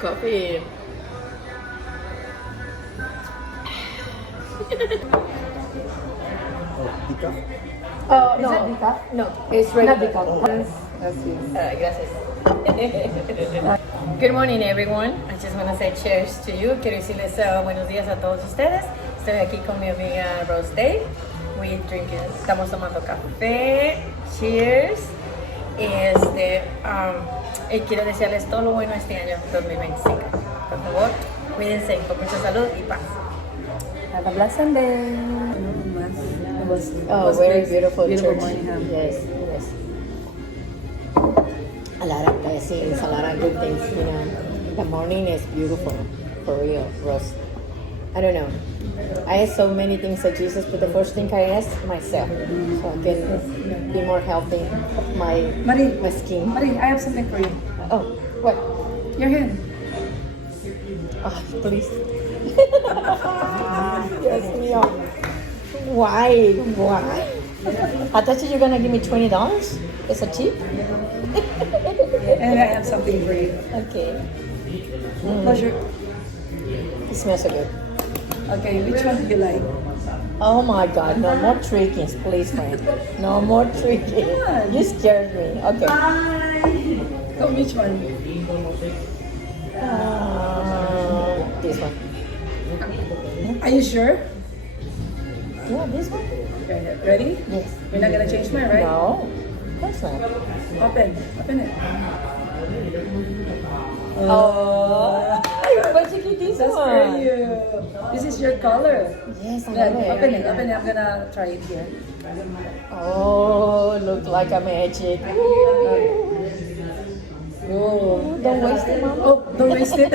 coffee. Decaf? Oh, Is that decaf? No, it's regular. Not decaf. Gracias. Gracias. Good morning, everyone. I just want to say cheers to you. Quiero decirles buenos días a todos ustedes. Estoy aquí con mi amiga Rose Day. Estamos tomando café. Cheers. Y quiero desearles todo lo bueno este año 2025. Por favor, cuídense con mucha salud y paz. Have a blessed day. It was Very beautiful church. morning, huh? Yes. A lot of blessings, a lot of good things, you know. The morning is beautiful, for real, Rose. I don't know. I had so many things that Jesus, but the first thing I asked myself, so I can be more healthy, my skin. Marie, I have something for you. Oh, what? Your hand. Oh, please. Yes, Mia. Why? I thought you were gonna give me $20. It's a tip. And I have something for you. Okay. Close your... It smells so good. Okay, which one do you like? Oh my God! No more trickings, please, friend. No more tricking. on. You scared me. Okay. So which one? This one. Are you sure? Yeah, this one. Okay, ready? Yes. You're not gonna change mine, right? No. Of course not. Open it. Oh. But you get this That's one. for you. This is your color. Yes, I Good. love it. Open it. I'm gonna try it here. Oh, look like a magic. Oh, Don't waste it, Mama. Oh, don't waste it.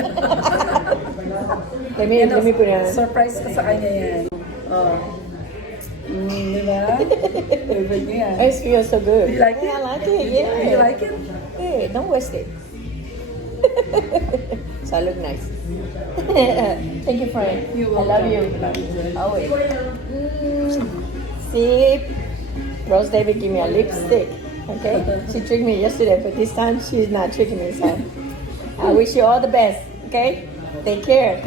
Let me put it on. Surprise ka sa kanya yan. Oh. Diba? Favorite niya yan. It feels so good. You like it? I like it, yeah. You like it? Hey, don't waste it. So I look nice. Thank you, friend. I love you. Always. See, Rose David gave me a lipstick. Okay, she tricked me yesterday, but this time she's not tricking me. So I wish you all the best. Okay, take care.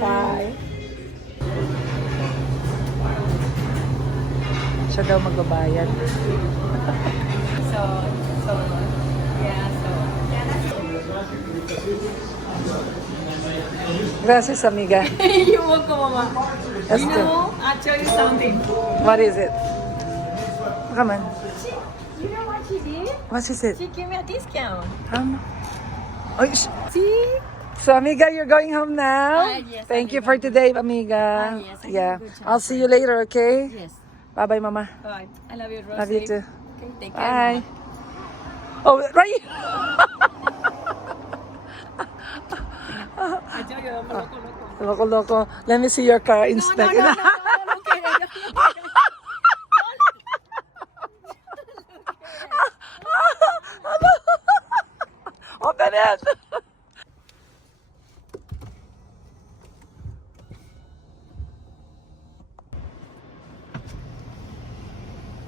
Bye. Siya daw magbabayad. So Gracias, amiga. You're welcome, Mama. That's You know, I'll tell you something. What is it? Come on. You know what she did? What is it? She gave me a discount. Oh, See? so, amiga, you're going home now? Yes, Thank you for today, amiga. yes, I Yeah. had a good time. I'll see you later, okay? Yes. Bye-bye, mama. Bye. I love you, Rose. Love you too. Okay, take care. Bye. Oh, right. I tell you, I'm loco. Loko. Let me see your car inspect. No, okay. Open it.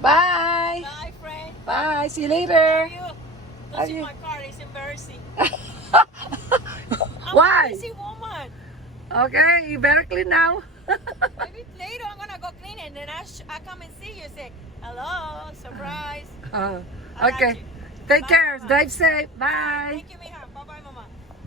Bye. Bye, friend. Bye. See you later. Don't see my car. It's embarrassing. Why? I'm a busy woman. Okay, you better clean now. Maybe later I'm gonna go clean it, and then I come and see you. Say hello, surprise. I got Okay. you. Take Bye, care. Mama. Drive safe. Bye. Thank you, mija.